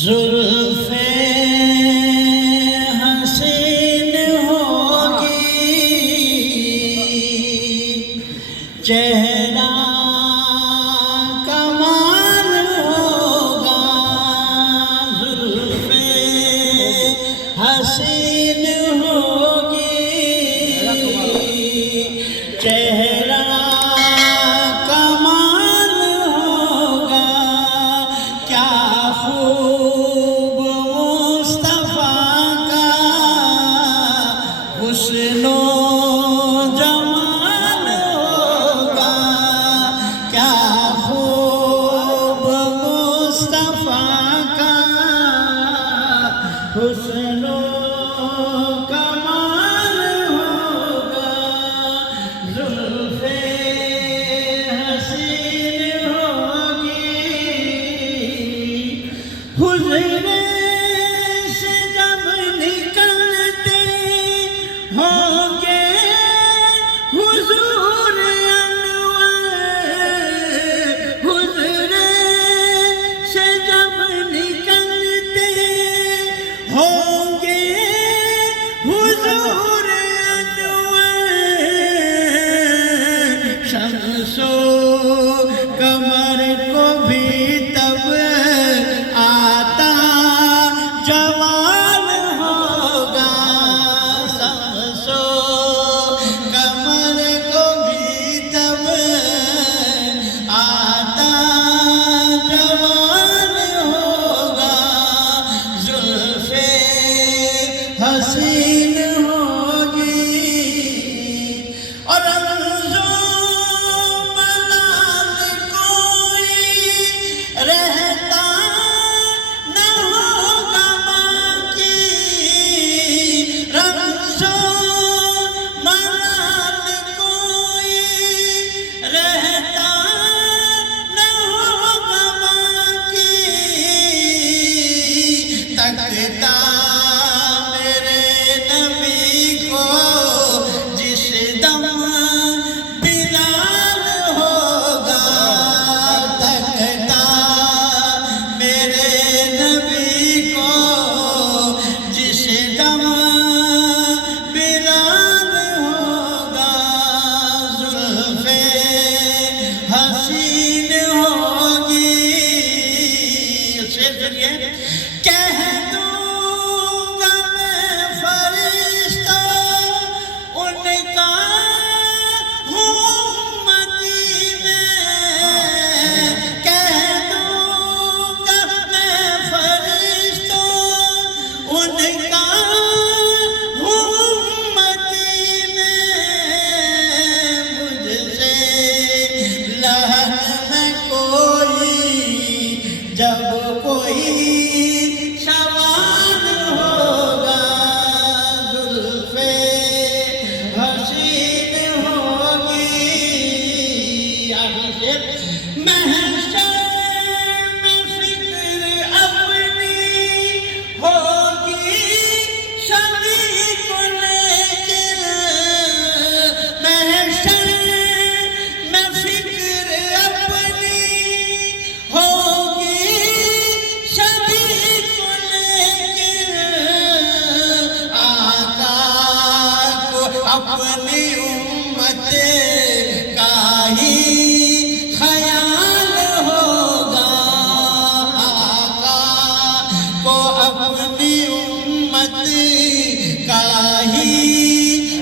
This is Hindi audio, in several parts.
जुल्फे हसीन होगी, चेहरा कमाल होगा। जुल्फे हसीन होगी, चेहरा कमाल होगा। क्या खूब मुस्तफा का हुस्नो जमाल होगा। क्या खूब मुस्तफा का हुस्नो कमाल होगा। जुल्फे हसीन होगी, हुज़्रे से जब निकलते होंगे हुज़ूर अनवर। हुज़्रे से जब निकलते होंगे हुज़ूर अनवर। शम्सो कमर को भी तब आता जवाल होगा। शम्सो कमर को भी तब आता जवाल होगा। जुल्फे हसीन होगी और रमज़ो मलाल कोई रहता न होगा बाकी। रमज़ो मलाल कोई रहता न होगा बाकी। तकता मेरे नबी को जिस दम बिलाल होगा। तकता मेरे नबी को जिस दम बिलाल होगा। जुल्फे हसीन होगी। शेर सुनिए। कह दूंगा मैं फरिश्ता उनका हूँ उम्मती में। कह दूंगा मैं फरिश्ता उनका हूँ उम्मती में। मुझसे लहन में कोई जब कोई सवाल होगा। जुल्फे हसीन होगी। आगे से महशर में फिक्र अपनी होगी सभी को लेकिन। महशर में फिक्र अपनी होगी सभी को लेकिन। आका को अपनी उम्मत का ही ख्याल होगा। आका को अपनी उम्मत का ही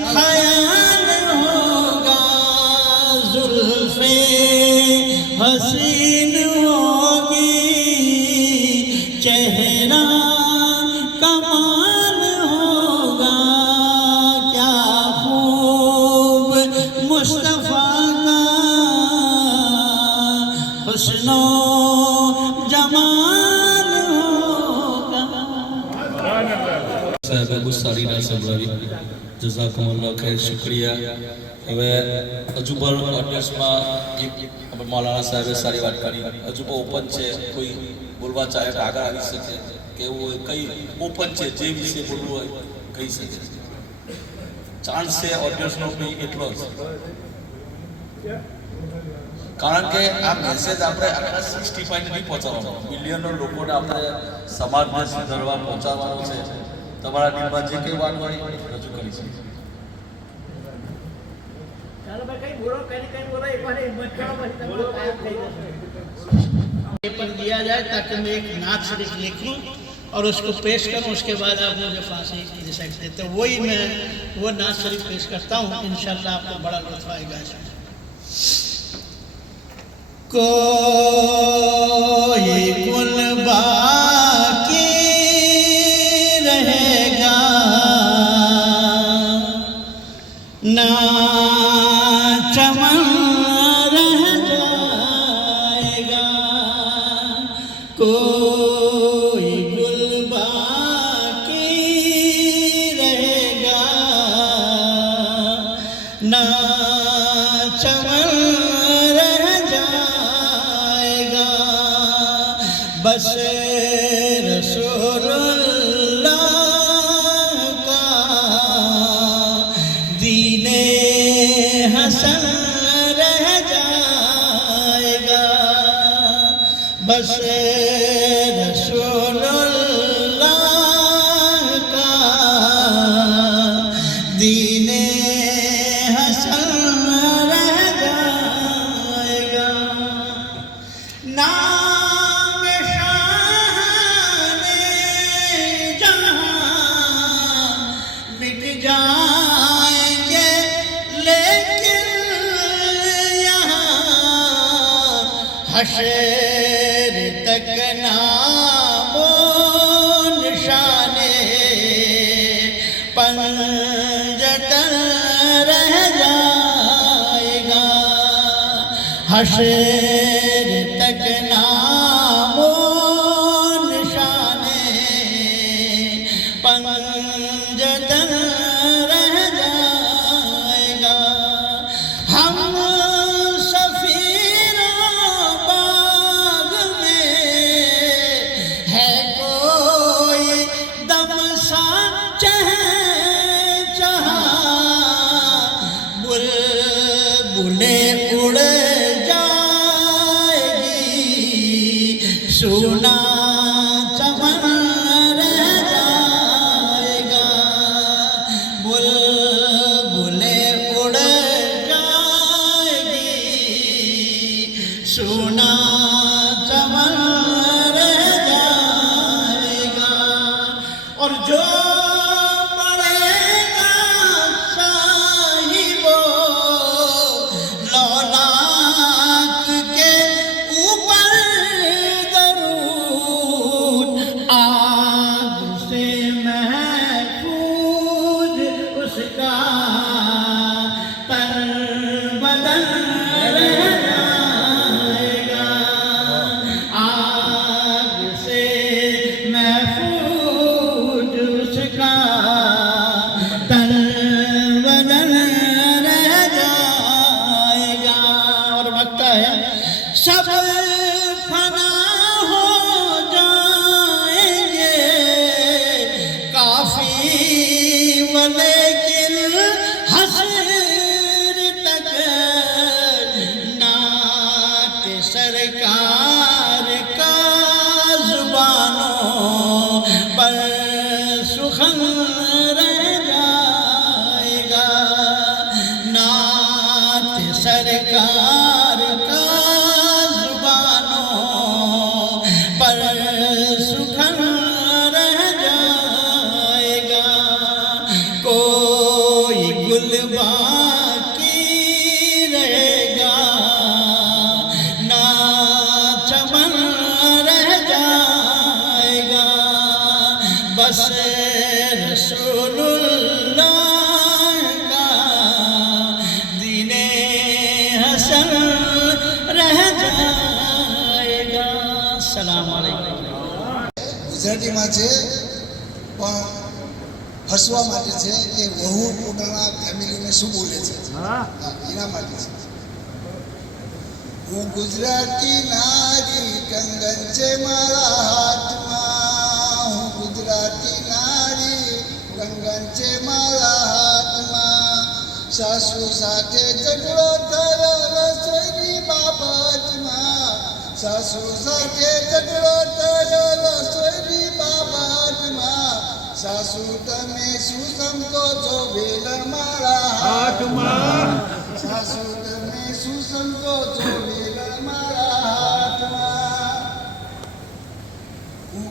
ख्याल होगा। जुल्फे हसीन होगी, चेहरा कमाल होगा। क्या खूब मुस्तफा का हुस्नो जमाल होगा। साहब गुस्सारी ना सबरावी जज़ाकुमुल्लाह खैर शुक्रिया। હવે હજુ પણ ઓડિયન્સમાં એક મૌલાના સાહેબે સારી વાત કરી. હજુ પણ ઓપન છે, કોઈ બોલવા ચાહે તો આગળ આવી શકે. કેવું હોય કઈ ઓપન છે, જે વિશે બોલવું હોય કહી શકે. ચાન્સ છે ઓડિયન્સનો બી એટલો જ. કારણ કે આ મેસેજ આપણે આખા 65 ને નહીં પહોંચાડવાનો, મિલિયનો લોકોને આપણે સમાજને સુધારવા પહોંચાડવાનો છે. તમારા દિલમાં જે કંઈ વાત હોય રજૂ કરી છે. पेपर दिया जाए ताकि मैं एक नात शरीफ लिखूं और उसको पेश करूं, उसके बाद आप मुझे फांसी दे सकते. तो वही मैं वो नात शरीफ पेश करता हूँ. इंशाल्लाह आपको बड़ा लुत्फ आएगा. कोई कुल बाकी रहेगा ना चमन रह जाएगा. कोई गुल बाकी रहेगा ना चमन रह जाएगा. बस रसूलुल्लाह का दीने हसन रह जाएगा. बस रसूलुल्लाह का दीने हसन रह जाएगा. नाम शाने जहां मिट जाएंगे लेकिन यहाँ हशर तक नामो निशाने पंजतन रह जाएगा. हशर तक नामो निशाने पंजतन रह जाएगा. हम सफीरों बाग में है कोई दम सा चहचहा. बुलबुलें उड़ जाएगी सुना चमन रह जाएगा. बुलबुलें उड़ जाएगी सुना चमन रह जाएगा. और जो पढ़ेगा साहिबो लौलाक के ऊपर दरूद आग से महफूज उसका तन बदन रह जाएगा. आग से महफूज उसका तन बदन रह जाएगा. और वक्त है सब फना हो जाएंगे काफी वलेकिन हसर तक नात सरकार का जुबानों पर सुखन रह जाएगा. नात सरकार का जुबानों पर सुखन रह जाएगा. कोई गुल बाकी रहेगा ना चमन रह जाएगा. बस रसूलुल्लाह का दीने हसन रह जाएगा. सलाम अलैकुम. ગુજરાતીમાં છે પણ હસવા માટે છે કે વહુ પોતાના ફેમિલીને શું બોલે છે એના માટે છે. હું ગુજરાતી નારી કંગન છે મારા હાથમાં. હું ગુજરાતી નારી કંગન છે મારા હાથમાં. સાસુ સાથે ઝઘડો થયો રસોઈની બાબતમાં સાસુ સાથે ઝઘડો થયો રસોઈની બાબતમાં સાસુ તમે શું સમજો છો વેલ મારા હાથમાં સાસુ તમે શું સમજો છો વેલ મારા હાથમાં હું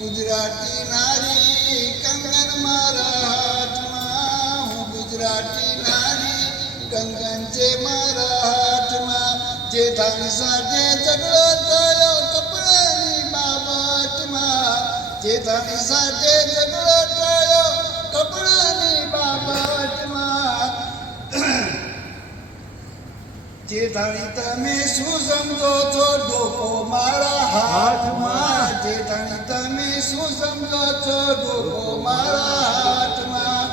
ગુજરાતી નારી કંગન મારા હાથમાં હું ગુજરાતી નારી કંગન છે મારા હાથમાં જેઠાણી સાથે ઝઘડો થયો કપડાની બાબતમાં જેઠાણી સાથે ઝઘડો થયો કપડાની બાબતમાં જેઠાણી તમે શું સમજો છો ડોકો મારા હાથમાં જેઠાણી તમે શું સમજો છો ડોકો મારા હાથમાં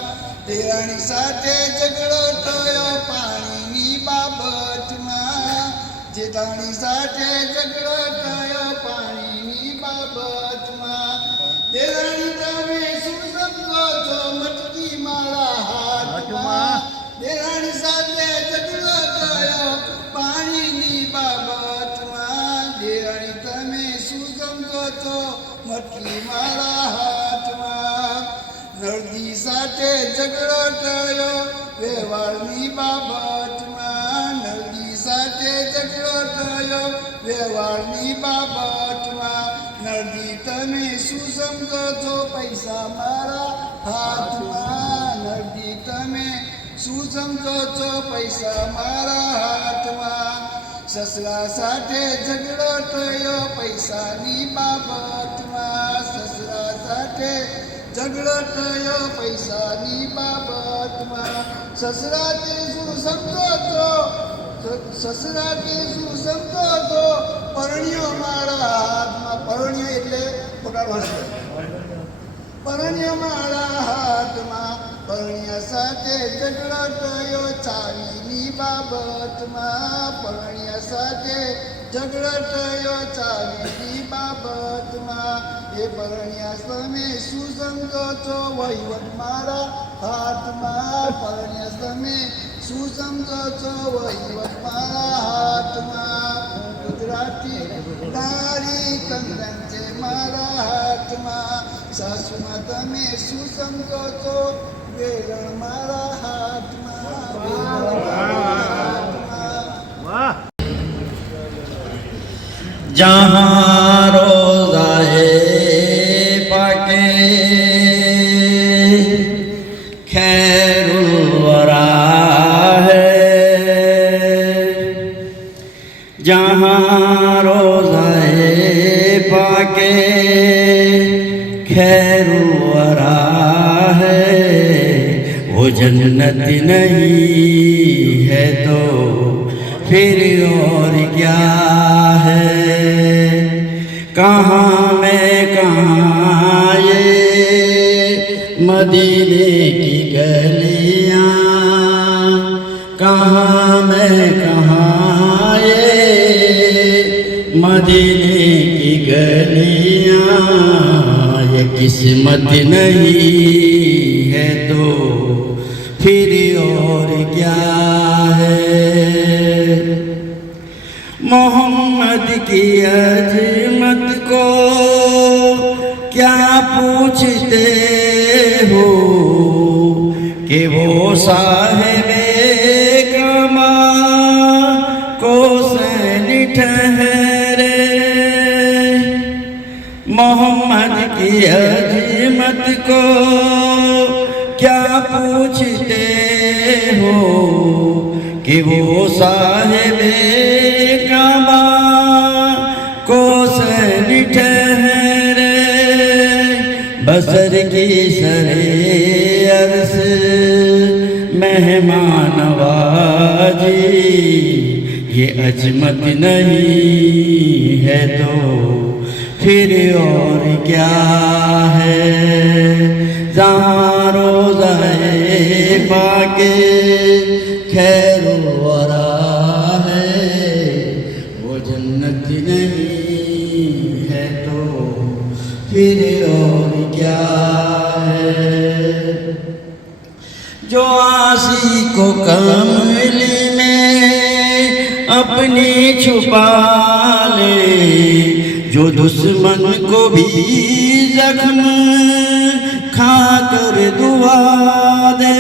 દેરાણી સાથે ઝઘડો થયો પાણીની બાબતમાં જેઠાણી સાથે ઝઘડો થયો પાણીની બાબતમાં દેરાણી તમે શું સમજો છો મટકી મારા હાથમાં દેરાણી સાથે ઝઘડો થયો પાણીની બાબતમાં દેરાણી તમે શું સમજો છો મટકી મારા હાથમાં નરદી સાથે ઝઘડો થયો વ્યવહારની બાબતમાં નરદી સાથે ઝઘડો થયો વ્યવહારની બાબતમાં નરદી તમે શું સમજો છો પૈસા મારા હાથમાં નરદી તમે શું સમજો છો પૈસા મારા હાથમાં સસરા સાથે ઝઘડો થયો પૈસાની બાબતમાં સસરા સાથે ઝઘડો થયો પૈસાની બાબતમાં સસરાથી શું સમજો છો સસરાથી શું સમજો છો પરણ્યો મારા હાથમાં પરણ્યો એટલે પકડવાનો પરણ્યો મારા હાથમાં પરણ્યા સાથે ઝઘડો થયો ચાવીની બાબતમાં પરણ્યા સાથે ઝઘડો થયો ચાવીની બાબતમાં એ પરણ્યા તમે શું સમજો છો વહીવટ મારા હાથમાં પરણ્યા તમે શું સમજો છો વહીવટ મારા હાથમાં ગુજરાતી નારી કંગન છે મારા હાથમાં સાસુમાં તમે શું સમજો છો વેલણ મારા હાથમાં जहाँ रोज़ाए पाके खैरुल वरा है जहाँ रोज़ाए पाके खैरुल वरा है वो जन्नत नहीं है तो फिर और क्या है कहाँ मैं कहाँ ये मदीने की गलियाँ कहाँ मैं कहाँ ये मदीने की गलियाँ ये किस्मत नहीं है तो फिर और क्या है मोहम्मद की अजमत को क्या पूछते हो कि वो साहिबे कमा को सैन ठहरे मोहम्मद की अजमत को क्या पूछते हो कि वो साहिबे काबा को सैन ठहरे बसर की सरे अरस मेहमान नवाजी ये अजमत नहीं है तो फिर और क्या है जहाँ रोज़ाए पाके खैरुल वरा है वो जन्नत नहीं है तो फिर और क्या है जो आसी को कमली में अपनी छुपा ले, जो दुश्मन को भी जख्म खाकर दुआ दे,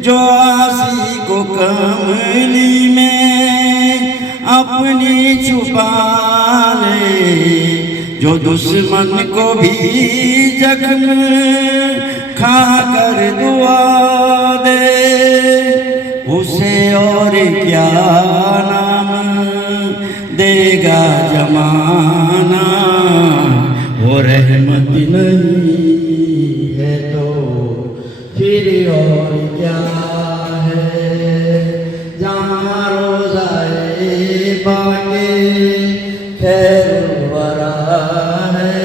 जो आसी को कमली में अपनी छुपा ले, जो दुश्मन को भी जख्म खाकर दुआ दे, उसे और क्या नाम देगा जमाना, वो रहमत नहीं है तो फिर और क्या है। जहाँ रोज़ाए बागे खैर वरा है,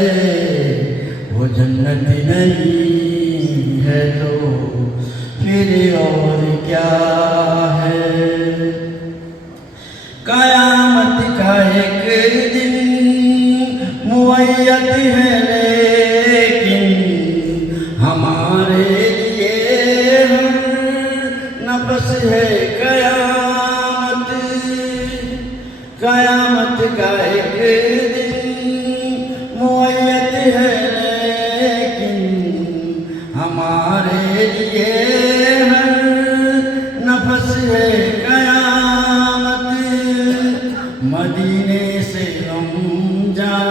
वो जन्नत नहीं है तो फिर और क्या है। क़यामत का एक दिन मुअय्यद है, लेकिन हमारे लिए हर नफ्स है क़यामत। क़यामत का एक दिन मुअय्यद है, लेकिन हमारे लिए हर नफ्स है क़यामत। मदीने से रमज़ां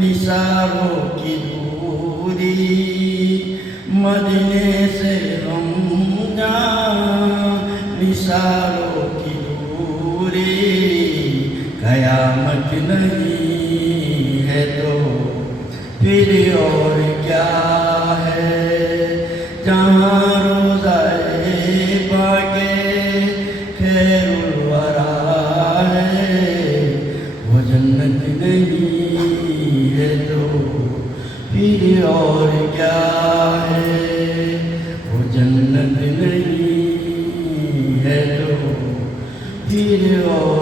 निसारों की दूरी, मदीने से रमज़ां निसारों की दूरी, क़यामत नहीं है तो फिर और क्या है। जहाँ रोज़ाए बागे खैरुल वरा है, वो जन्नत नहीं है तो फिर और क्या है। वो जन्नत नहीं है तो फिर और